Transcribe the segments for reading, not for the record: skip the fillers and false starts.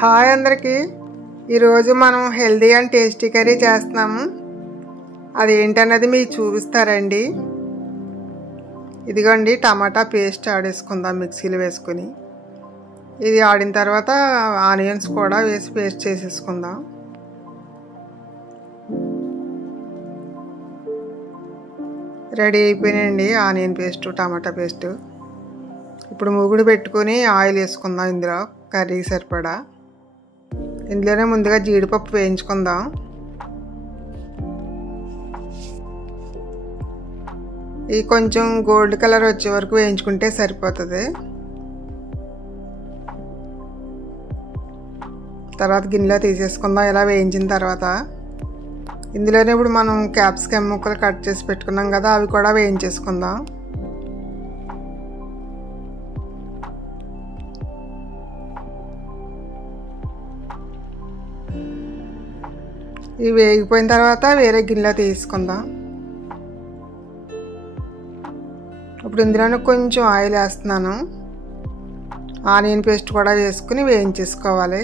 Hi అందరికీ. ఈరోజు మనం హెల్దీ అండ్ టేస్టీ కర్రీ చేస్తున్నాము. అదేంటన్నది మీకు చూపిస్తారండి. ఇదిగోండి, టమాటా పేస్ట్ ఆడేసుకుందాం మిక్సీలో వేసుకుని. ఇది ఆడిన తర్వాత ఆనియన్స్ కూడా వేసి పేస్ట్ చేసేసుకుందాం. రెడీ అయిపోయినాయండి ఆనియన్ పేస్ట్, టమాటా పేస్ట్. ఇప్పుడు మూగుడు పెట్టుకొని ఆయిల్ వేసుకుందాం. ఇందులో కర్రీకి సరిపడా. ఇందులోనే ముందుగా జీడిపప్పు వేయించుకుందాం. ఇది కొంచెం గోల్డ్ కలర్ వచ్చే వరకు వేయించుకుంటే సరిపోతుంది. తర్వాత గిన్నెలో తీసేసుకుందాం. ఇలా వేయించిన తర్వాత ఇందులోనే ఇప్పుడు మనం క్యాప్సికమ్ ముక్కలు కట్ చేసి పెట్టుకున్నాం కదా, అవి కూడా వేయించేసుకుందాం. ఇవి వేగిపోయిన తర్వాత వేరే గిన్నెలో తీసుకుందాం. ఇప్పుడు ఇందులోనే కొంచెం ఆయిల్ వేస్తున్నాను. ఆనియన్ పేస్ట్ కూడా వేసుకుని వేయించేసుకోవాలి.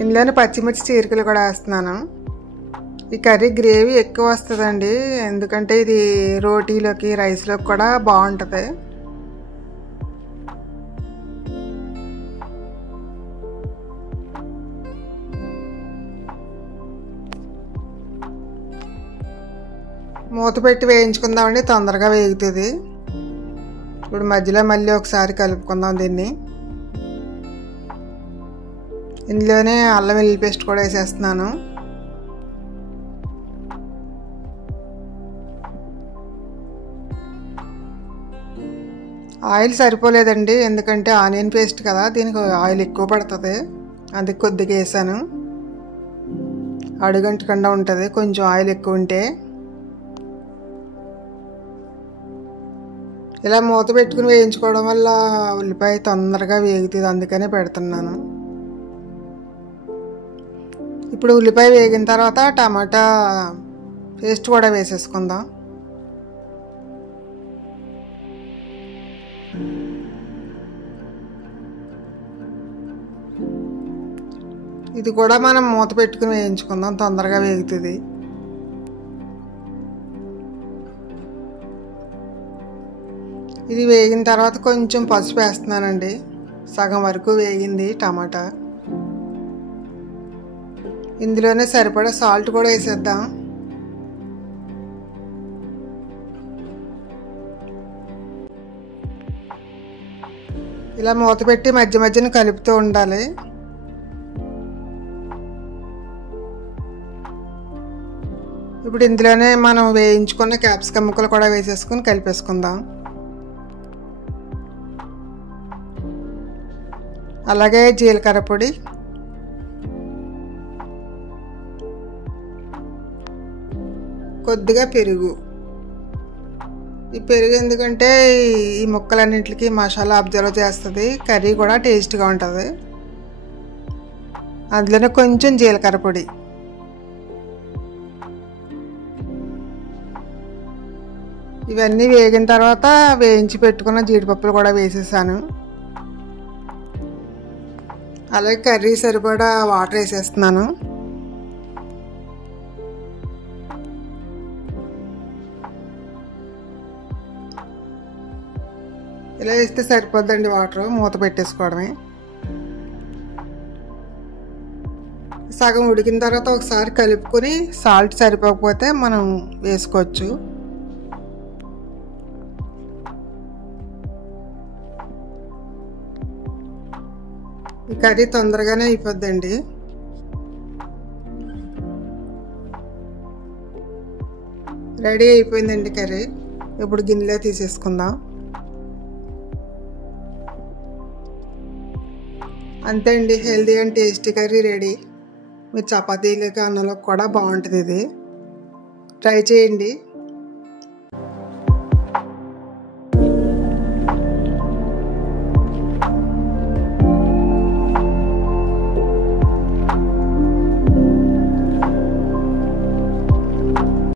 ఇందులోనే పచ్చిమిర్చి చీరికలు కూడా వేస్తున్నాను. ఈ కర్రీ గ్రేవీ ఎక్కువ వస్తుందండి, ఎందుకంటే ఇది రోటీలోకి రైస్లోకి కూడా బాగుంటుంది. మూత పెట్టి వేయించుకుందామండి, తొందరగా వేగుతుంది. ఇప్పుడు మధ్యలో మళ్ళీ ఒకసారి కలుపుకుందాం దీన్ని. ఇందులోనే అల్లం వెల్లుల్లి పేస్ట్ కూడా వేసేస్తున్నాను. ఆయిల్ సరిపోలేదండి, ఎందుకంటే ఆనియన్ పేస్ట్ కదా, దీనికి ఆయిల్ ఎక్కువ పడుతుంది. అందుకే కొద్దిగా వేసాను. అడుగంటకుండా ఉంటుంది కొంచెం ఆయిల్ ఎక్కువ ఉంటే. ఇలా మూత పెట్టుకుని వేయించుకోవడం వల్ల ఉల్లిపాయ తొందరగా వేగుతుంది, అందుకనే పెడుతున్నాను. ఇప్పుడు ఉల్లిపాయ వేగిన తర్వాత టమాటా పేస్ట్ కూడా వేసేసుకుందాం. ఇది కూడా మనం మూత పెట్టుకుని వేయించుకుందాం, తొందరగా వేగుతుంది. ఇది వేగిన తర్వాత కొంచెం పసుపు వేస్తున్నానండి. సగం వరకు వేగింది టమాటా. ఇందులోనే సరిపడా సాల్ట్ కూడా వేసేద్దాం. ఇలా మూత పెట్టి మధ్య మధ్యన కలుపుతూ ఉండాలి. ఇప్పుడు ఇందులోనే మనం వేయించుకున్న క్యాప్సికమ్ ముక్కలు కూడా వేసేసుకుని కలిపేసుకుందాం. అలాగే జీలకర్ర పొడి, కొద్దిగా పెరుగు. ఈ పెరుగు ఎందుకంటే ఈ ముక్కలన్నింటికి మసాలా అబ్జర్వ్ చేస్తుంది, కర్రీ కూడా టేస్ట్గా ఉంటుంది. అందులోనే కొంచెం జీలకర్ర పొడి. ఇవన్నీ వేగిన తర్వాత వేయించి పెట్టుకున్న జీడిపప్పులు కూడా వేసేసాను. అలాగే కర్రీ సరిపడా వాటర్ వేసేస్తున్నాను. ఇలా వేస్తే సరిపోద్దండి వాటర్, మూత పెట్టేసుకోవడమే. సగం ఉడికిన తర్వాత ఒకసారి కలుపుకొని సాల్ట్ సరిపోకపోతే మనం వేసుకోవచ్చు. ఈ కర్రీ తొందరగానే అయిపోద్దండి. రెడీ అయిపోయిందండి కర్రీ. ఇప్పుడు గిన్నెలో తీసేసుకుందాం. అంతే అండి, healthy and tasty curry ready. మీరు చపాతీలకి అన్నంలోకి కూడా బాగుంటుంది. ఇది ట్రై చేయండి.